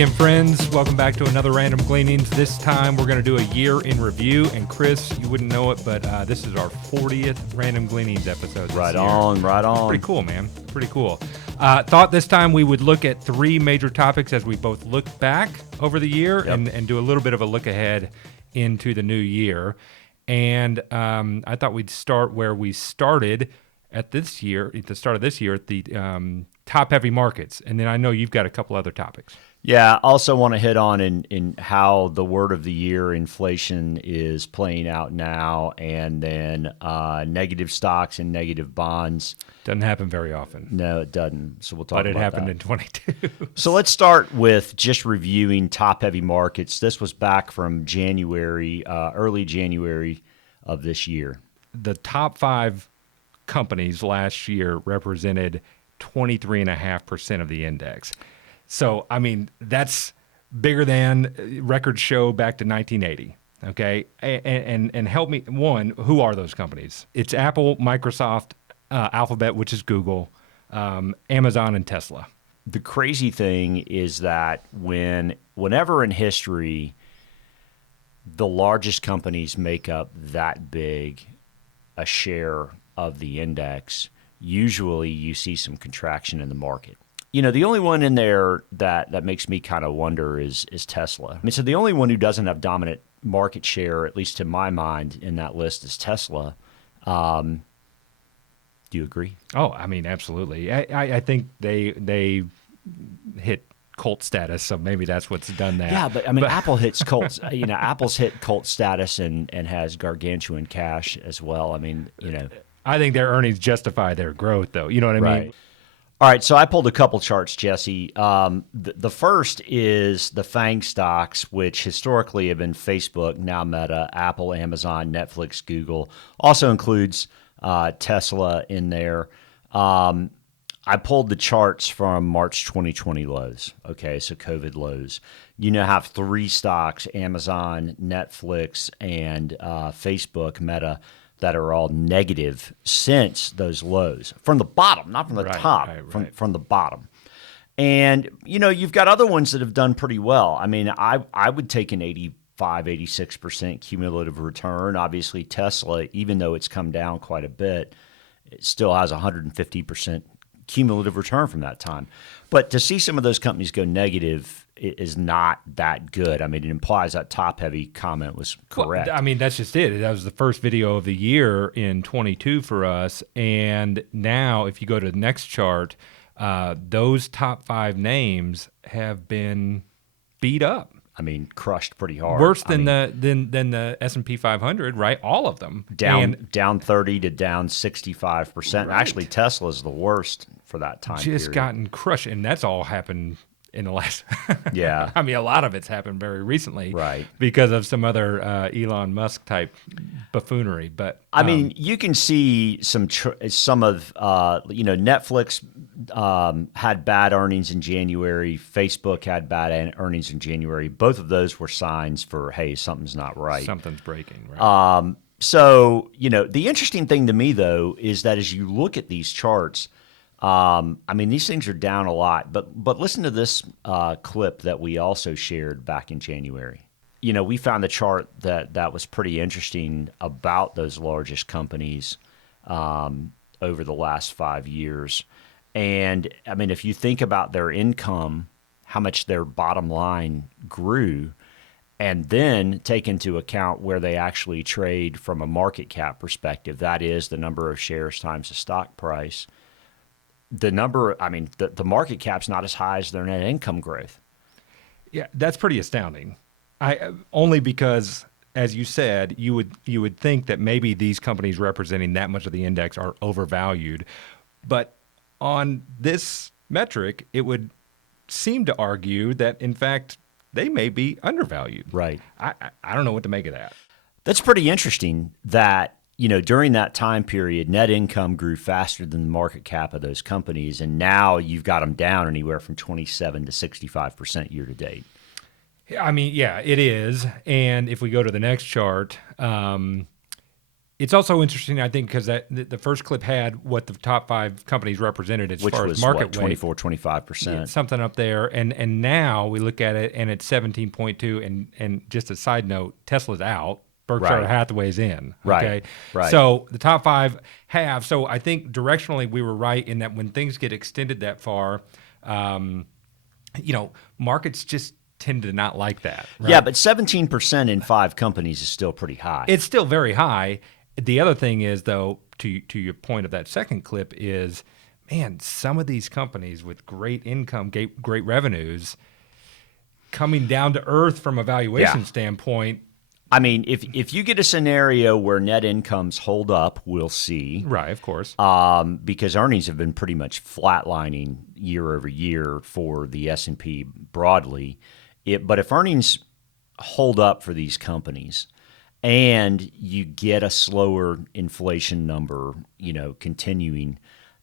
again, friends. Welcome back to another Random Gleanings. This time we're going to do a year in review. And Chris, you wouldn't know it, but this is our 40th Random Gleanings episode. Right on. Pretty cool, man. Pretty cool. Thought this time we would look at three major topics as we both look back over the year and do a little bit of a look ahead into the new year. And I thought we'd start where we started at the start of this year, at the top-heavy markets. And then I know you've got a couple other topics. Yeah, I also want to hit on in how the word of the year, inflation, is playing out now, and then negative stocks and negative bonds. Doesn't happen very often. No, it doesn't. So we'll talk about that. But it happened in 22. So let's start with just reviewing top-heavy markets. This was back from January, early January of this year. The top five companies last year represented 23.5% of the index. So, I mean, that's bigger than records show back to 1980, okay? And help me, one, who are those companies? It's Apple, Microsoft, Alphabet, which is Google, Amazon, and Tesla. The crazy thing is that whenever in history the largest companies make up that big a share of the index, usually you see some contraction in the market. You know, the only one in there that makes me kind of wonder is Tesla. I mean, so the only one who doesn't have dominant market share, at least to my mind, in that list is Tesla. Do you agree? Oh, I mean, absolutely. I think they hit cult status, so maybe that's what's done that. Yeah, but I mean, Apple hits cult. Apple's hit cult status and has gargantuan cash as well. I mean, I think their earnings justify their growth, though. You know what I mean? All right, so I pulled a couple charts, Jesse. The first is the FANG stocks, which historically have been Facebook, now Meta, Apple, Amazon, Netflix, Google. Also includes Tesla in there. I pulled the charts from March 2020 lows. Okay, so COVID lows. You now have three stocks, Amazon, Netflix, and Facebook, Meta, that are all negative since those lows. From the bottom, not from the top, from the bottom. And, you've got other ones that have done pretty well. I mean, I would take an 86% cumulative return. Obviously, Tesla, even though it's come down quite a bit, it still has 150% cumulative return from that time. But to see some of those companies go negative is not that good. I mean, it implies that top-heavy comment was correct. Well, I mean, that's just it. That was the first video of the year in 22 for us. And now, if you go to the next chart, those top five names have been beat up. I mean, crushed pretty hard. Worse than the S&P 500, right? All of them down 30 to down 65%. Right. Actually, Tesla's the worst for that time. Just gotten crushed, and that's all happened in the last. Yeah, I mean, a lot of it's happened very recently, right? Because of some other Elon Musk type buffoonery. But I mean, you can see some of Netflix had bad earnings in January. Facebook had bad earnings in January. Both of those were signs for, hey, something's not right. Something's breaking. Right. So the interesting thing to me though is that as you look at these charts. I mean, these things are down a lot, but listen to this clip that we also shared back in January. We found the chart that was pretty interesting about those largest companies over the last 5 years. And, I mean, if you think about their income, how much their bottom line grew, and then take into account where they actually trade from a market cap perspective, that is the number of shares times the stock price, the market cap's not as high as their net income growth. Yeah, that's pretty astounding. Only because, as you said, you would think that maybe these companies representing that much of the index are overvalued, but on this metric, it would seem to argue that in fact they may be undervalued. Right. I don't know what to make of that. That's pretty interesting. That during that time period, net income grew faster than the market cap of those companies, and now you've got them down anywhere from 27 to 65% year to date. I mean, yeah, it is. And if we go to the next chart, It's also interesting, I think, because the first clip had what the top 5 companies represented as Which far was as market what, 24, weight. 25%. Something up there. And now we look at it, and it's 17.2. And just a side note, Tesla's out. Berkshire Right. Hathaway's in. Right. Okay. Right. So the top 5 have. So I think directionally we were right in that when things get extended that far, markets just tend to not like that. Right? Yeah, but 17% in 5 companies is still pretty high. It's still very high. The other thing is, though, to your point of that second clip is, man, some of these companies with great income, great revenues, coming down to earth from a valuation standpoint. I mean, if you get a scenario where net incomes hold up, we'll see. Right, of course. Because earnings have been pretty much flatlining year over year for the S&P broadly. But if earnings hold up for these companies and you get a slower inflation number, continuing,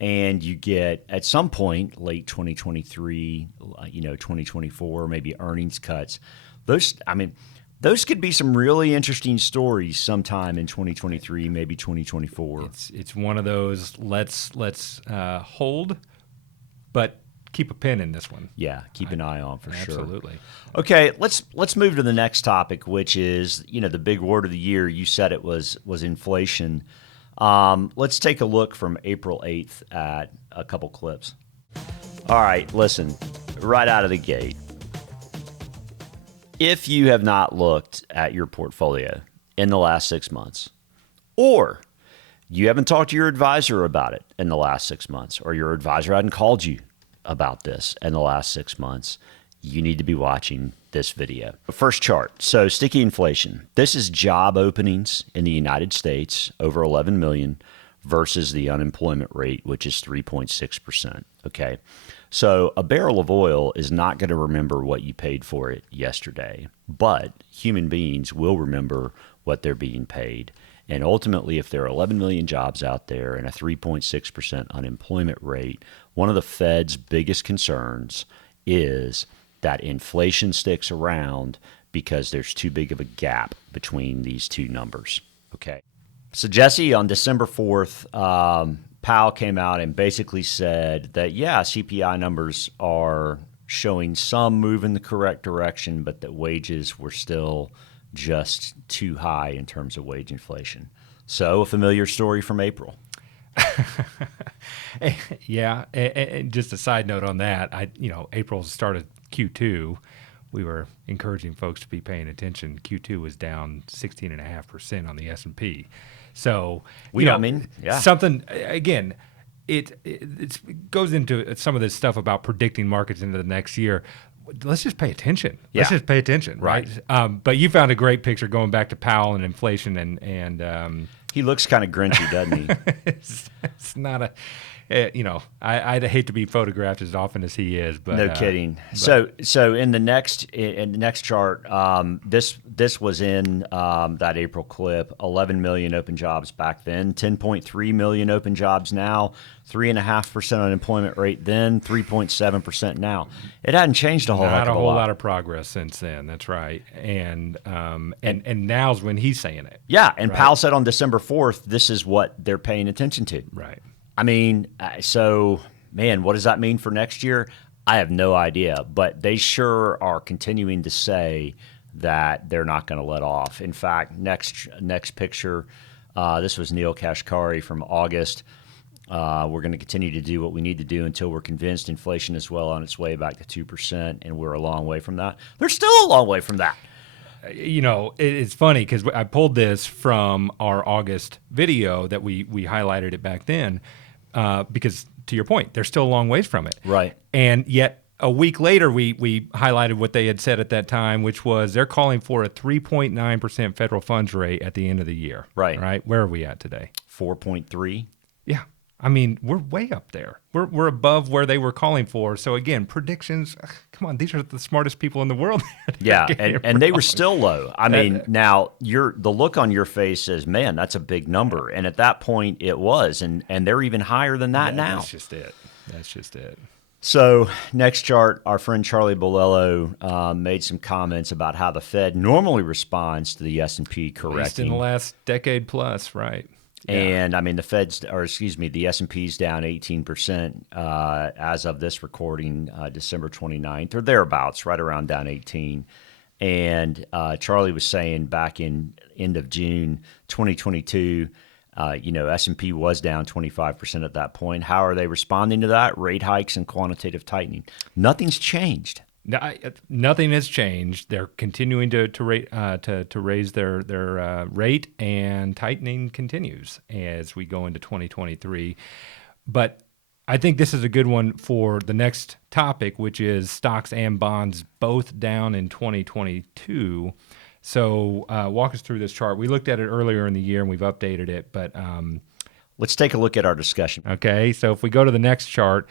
and you get at some point late 2023, 2024, maybe earnings cuts, those could be some really interesting stories sometime in 2023, maybe 2024. It's one of those let's hold, but keep a pin in this one. Yeah, keep an eye on for sure. Absolutely. Okay, let's move to the next topic, which is the big word of the year. You said it was inflation. Let's take a look from April 8th at a couple clips. All right, listen, right out of the gate. If you have not looked at your portfolio in the last 6 months, or you haven't talked to your advisor about it in the last 6 months, or your advisor hadn't called you about this in the last 6 months, you need to be watching this video. First chart. So sticky inflation. This is job openings in the United States, over 11 million, versus the unemployment rate, which is 3.6%. Okay. So a barrel of oil is not going to remember what you paid for it yesterday, but human beings will remember what they're being paid. And ultimately, if there are 11 million jobs out there and a 3.6% unemployment rate, one of the Fed's biggest concerns is that inflation sticks around because there's too big of a gap between these two numbers. Okay. So Jesse, on December 4th, Powell came out and basically said that, CPI numbers are showing some move in the correct direction, but that wages were still just too high in terms of wage inflation. So a familiar story from April. Yeah, and just a side note on that, April started Q2. We were encouraging folks to be paying attention. Q2 was down 16.5% on the S&P. So something again. It goes into some of this stuff about predicting markets into the next year. Let's just pay attention. Let's just pay attention, right? But you found a great picture going back to Powell and inflation, and he looks kind of grinchy, doesn't he? It's not a. I'd hate to be photographed as often as he is, but no kidding. So in the next chart, this was in that April clip. 11 million open jobs back then, 10.3 million open jobs now, 3.5% unemployment rate then, 3.7% now. It hadn't changed a whole heck of a lot. Not a whole lot of progress since then. That's right. And now's when he's saying it. Yeah, and Powell said on December 4th, this is what they're paying attention to. Right. I mean, what does that mean for next year? I have no idea, but they sure are continuing to say that they're not going to let off. In fact, next picture, this was Neil Kashkari from August. We're going to continue to do what we need to do until we're convinced inflation is well on its way back to 2%, and we're a long way from that. They're still a long way from that. It's funny because I pulled this from our August video that we highlighted it back then. Because to your point, they're still a long ways from it. Right. And yet a week later, we highlighted what they had said at that time, which was they're calling for a 3.9% federal funds rate at the end of the year. Right. Right. Where are we at today? 4.3. Yeah. I mean, we're way up there. We're above where they were calling for. So again, predictions. Come on, these are the smartest people in the world. Yeah, and they were still low. I mean, now the look on your face says, "Man, that's a big number." And at that point, it was, and they're even higher than that now. That's just it. So next chart, our friend Charlie Bolello made some comments about how the Fed normally responds to the S&P At least in the correcting. last decade plus, right? Yeah. And I mean, the S&P's down 18% as of this recording, December 29th, or thereabouts, right around down 18. And Charlie was saying back in end of June 2022, S&P was down 25% at that point. How are they responding to that? Rate hikes and quantitative tightening. Nothing's changed. Nothing has changed. They're continuing to raise their rate, and tightening continues as we go into 2023. But I think this is a good one for the next topic, which is stocks and bonds both down in 2022. So walk us through this chart. We looked at it earlier in the year and we've updated it, but let's take a look at our discussion. Okay, so if we go to the next chart,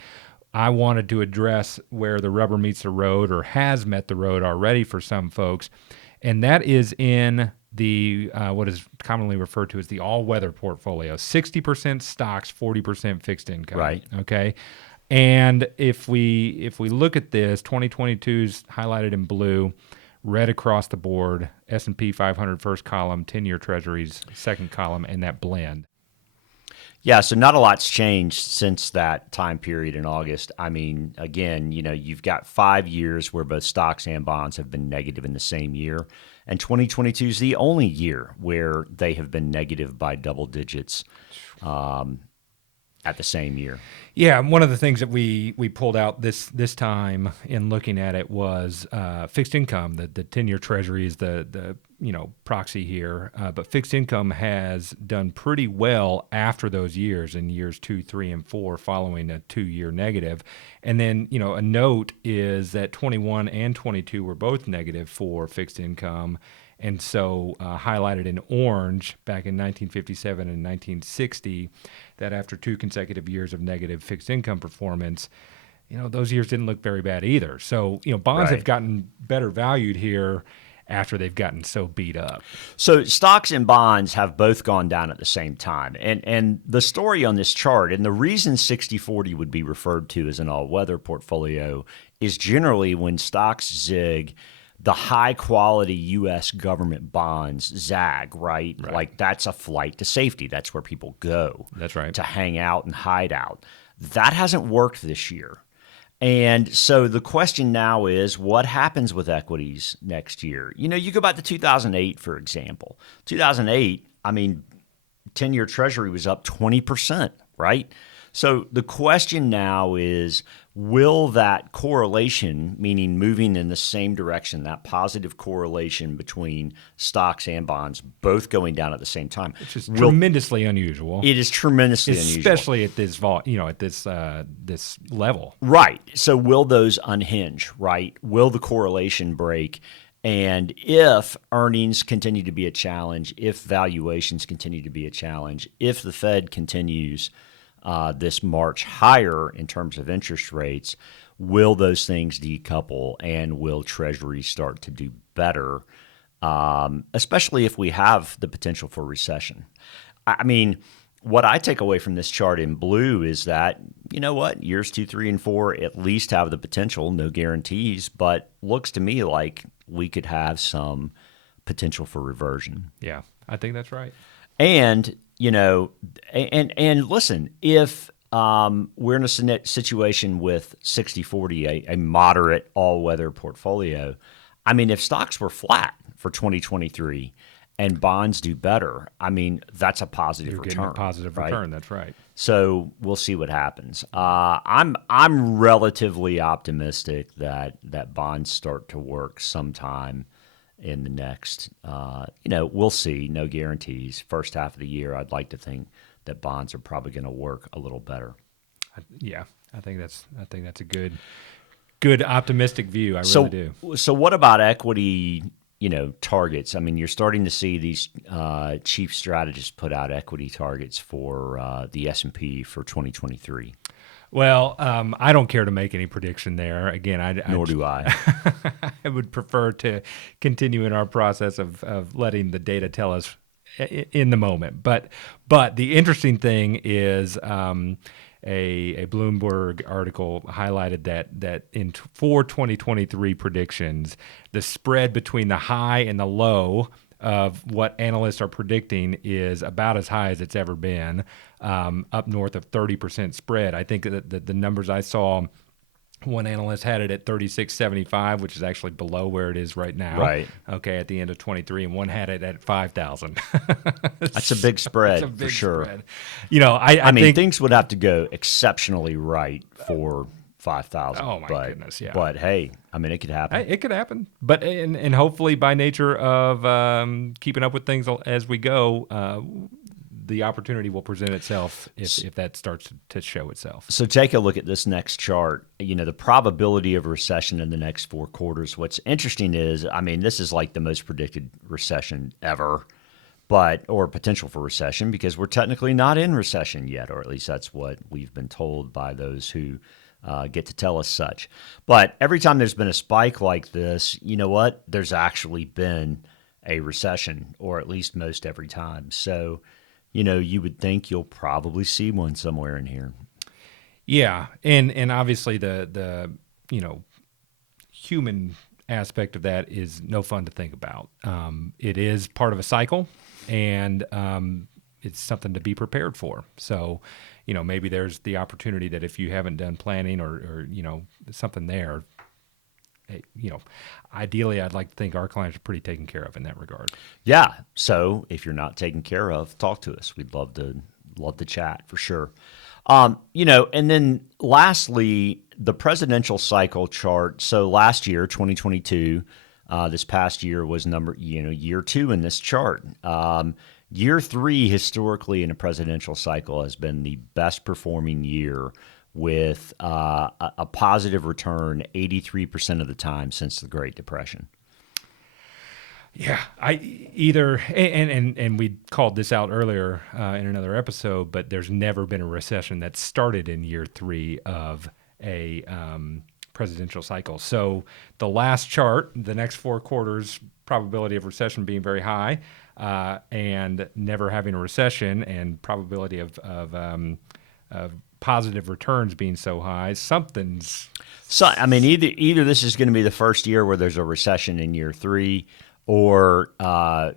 I wanted to address where the rubber meets the road, or has met the road already for some folks, and that is in the what is commonly referred to as the all-weather portfolio. 60% stocks, 40% fixed income. Right. Okay. And if we look at this, 2022's highlighted in blue, red across the board, S&P 500 first column, 10-year treasuries second column, and that blend. Yeah, so not a lot's changed since that time period in August. I mean, again, you've got 5 years where both stocks and bonds have been negative in the same year, and 2022 is the only year where they have been negative by double digits at the same year. Yeah, one of the things that we pulled out this time in looking at it was fixed income. The 10-year treasury is the proxy here, but fixed income has done pretty well after those years, in years 2, 3, and 4, following a 2-year negative. And then a note is that 21 and 22 were both negative for fixed income. And so highlighted in orange back in 1957 and 1960, that after 2 consecutive years of negative fixed income performance, those years didn't look very bad either. So, bonds have gotten better valued here after they've gotten so beat up. So stocks and bonds have both gone down at the same time. And the story on this chart, and the reason 60/40 would be referred to as an all-weather portfolio, is generally when stocks zig, the high-quality U.S. government bonds zag, right? Like that's a flight to safety. That's where people go. That's right. To hang out and hide out. That hasn't worked this year. And so the question now is, what happens with equities next year? You go back to 2008, for example. 2008, 10-year treasury was up 20%, right? So the question now is, will that correlation, meaning moving in the same direction, that positive correlation between stocks and bonds both going down at the same time, which is tremendously unusual. It is tremendously unusual, especially at this this level. Right. So will those unhinge? Right. Will the correlation break? And if earnings continue to be a challenge, if valuations continue to be a challenge, if the Fed continues this march higher in terms of interest rates, will those things decouple, and will Treasuries start to do better, especially if we have the potential for recession? What I take away from this chart in blue is that, years 2, 3, and 4 at least have the potential, no guarantees, but looks to me like we could have some potential for reversion. Yeah, I think that's right. And and listen, if we're in a situation with 60/40, a moderate all-weather portfolio, if stocks were flat for 2023 and bonds do better, that's a positive You're return. getting a positive right? return, that's right. So we'll see what happens. I'm relatively optimistic that bonds start to work sometime in the next, we'll see. No guarantees. First half of the year, I'd like to think that bonds are probably going to work a little better. Yeah, I think that's a good optimistic view. I really do. So what about equity? Targets. You're starting to see these chief strategists put out equity targets for the S&P for 2023. Well, I don't care to make any prediction there. Again, Nor do I. I would prefer to continue in our process of letting the data tell us in the moment. But the interesting thing is a Bloomberg article highlighted that for 2023 predictions, the spread between the high and the low of what analysts are predicting is about as high as it's ever been, up north of 30% spread. I think that the numbers I saw, one analyst had it at 36.75, which is actually below where it is right now. Right. Okay, at the end of 23, and one had it at 5,000. That's a big spread, It's a big for sure. spread. You know, I mean, think things would have to go exceptionally right for 5,000. Oh, my goodness, yeah. But hey, I mean, it could happen. it could happen, but and hopefully by nature of keeping up with things as we go, the opportunity will present itself if that starts to show itself. So take a look at this next chart. You know, the probability of a recession in the next 4 quarters. What's interesting is, I mean, this is like the most predicted recession ever, or potential for recession, because we're technically not in recession yet, or at least that's what we've been told by those who get to tell us such. But every time there's been a spike like this, you know what? There's actually been a recession, or at least most every time. So, you know, you would think you'll probably see one somewhere in here. Yeah, and obviously the human aspect of that is no fun to think about. It is part of a cycle, and it's something to be prepared for. So, you know, maybe there's the opportunity that if you haven't done planning or you know, something there, you know, ideally I'd like to think our clients are pretty taken care of in that regard. Yeah. So if you're not taken care of, talk to us. We'd love to chat for sure. You know, and then lastly, the presidential cycle chart. So last year, 2022, this past year was year 2 in this chart. Year 3 historically in a presidential cycle has been the best performing year, with a positive return 83% of the time since the Great Depression. Yeah, and we called this out earlier in another episode, but there's never been a recession that started in year 3 of a presidential cycle. So the last chart, the next 4 quarters, probability of recession being very high, and never having a recession, and probability of positive returns being so high, something's. So I mean, either this is going to be the first year where there's a recession in year 3, or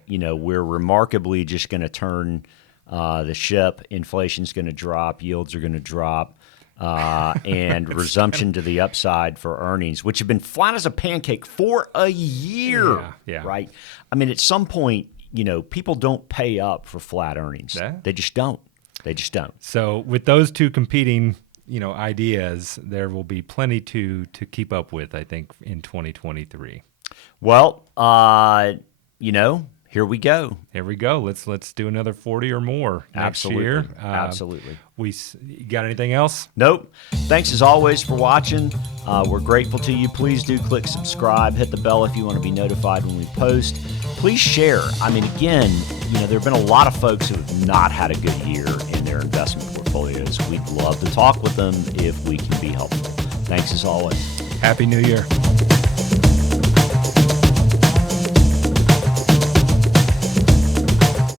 you know, we're remarkably just going to turn the ship. Inflation's going to drop, yields are going to drop, and resumption to the upside for earnings, which have been flat as a pancake for a year. Yeah. Right. I mean, at some point, you know, people don't pay up for flat earnings. Yeah. They just don't. So with those two competing, you know, ideas, there will be plenty to keep up with, I think, in 2023. Well, you know, here we go. Here we go. Let's do another 40 or more next year. Absolutely. You got anything else? Nope. Thanks as always for watching. We're grateful to you. Please do click subscribe, hit the bell if you want to be notified when we post. Please share. I mean, again, you know, there have been a lot of folks who have not had a good year in their investment portfolios. We'd love to talk with them if we can be helpful. Thanks as always. Happy New Year.